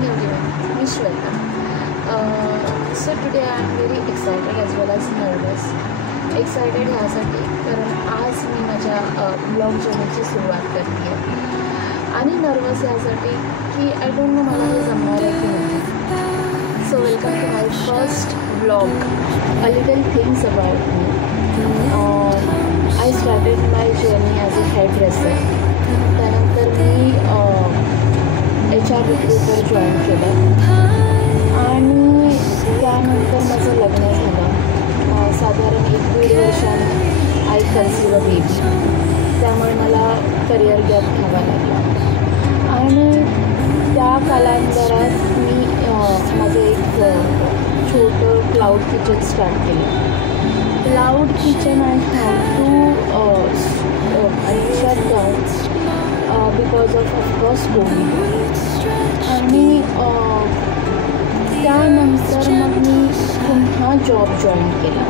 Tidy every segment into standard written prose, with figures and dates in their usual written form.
new event. Wish welcome. So today I am very excited as well as nervous. Excited ह्यासाठी कारण आज मी माझ्या blog जर्नीची सुरुवात करते आहे आणि नर्वस ह्यासाठी की आय डोंट नो मला हे जमणार आहे की नाही. So welcome to my first blog. A little things about me. I started my journey as a hairdresser. त्यानंतर मी HR रिक्रूटर जॉईन केलं आणि त्यानंतर माझं लग्न झालं. साधारण 1-1.5 वर्षांनी आय कन्सीव्ह अ बेबी. त्यामुळे मला करिअर गॅप घ्यावा लागला आणि त्या कालांतरात मी माझं एक छोटं क्लाउड किचन स्टार्ट केलं. Cloud kitchen I have to shut down because of of course COVID. आणि त्यानंतर मग मी पुन्हा जॉब जॉईन केला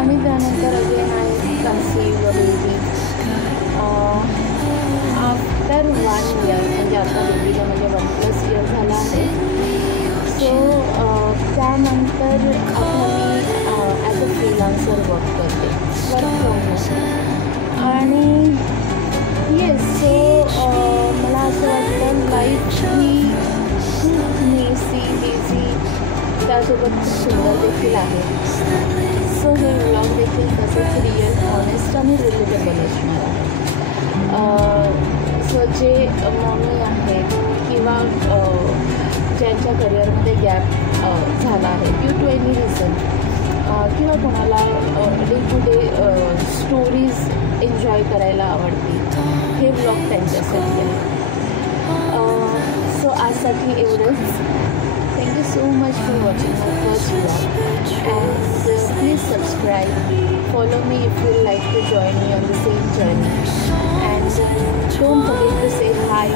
आणि त्यानंतर again I conceive a baby after 1 year. म्हणजे आता बेबीला म्हणजे 1+ year झाला आहे. सो त्यानंतर आता मी ॲज अ फ्रीलान्सर वर्क करते, वर्क फ्रॉम होम. आणि येस, सो मला असं वाटतं लाईफ ही खूप मेसी बिझी, त्यासोबत खूप सुंदर देखील आहे. सो हे व्लॉग देखील तसेच रिअल, ऑनेस्ट आणि रिलेटेबल असणार आहे. सो जे मम्मी आहेत किंवा ज्यांच्या करिअरमध्ये गॅप झाला आहे ड्यू टू एनी रिझन, किंवा कोणाला day to day stories enjoy करायला आवडते, हे ब्लॉग त्यांच्यासाठी आहे. सो आजसाठी एवढंच. Thank you so much for watching my first blog and please subscribe. Follow me if you like to join me on the same journey, and don't forget to say hi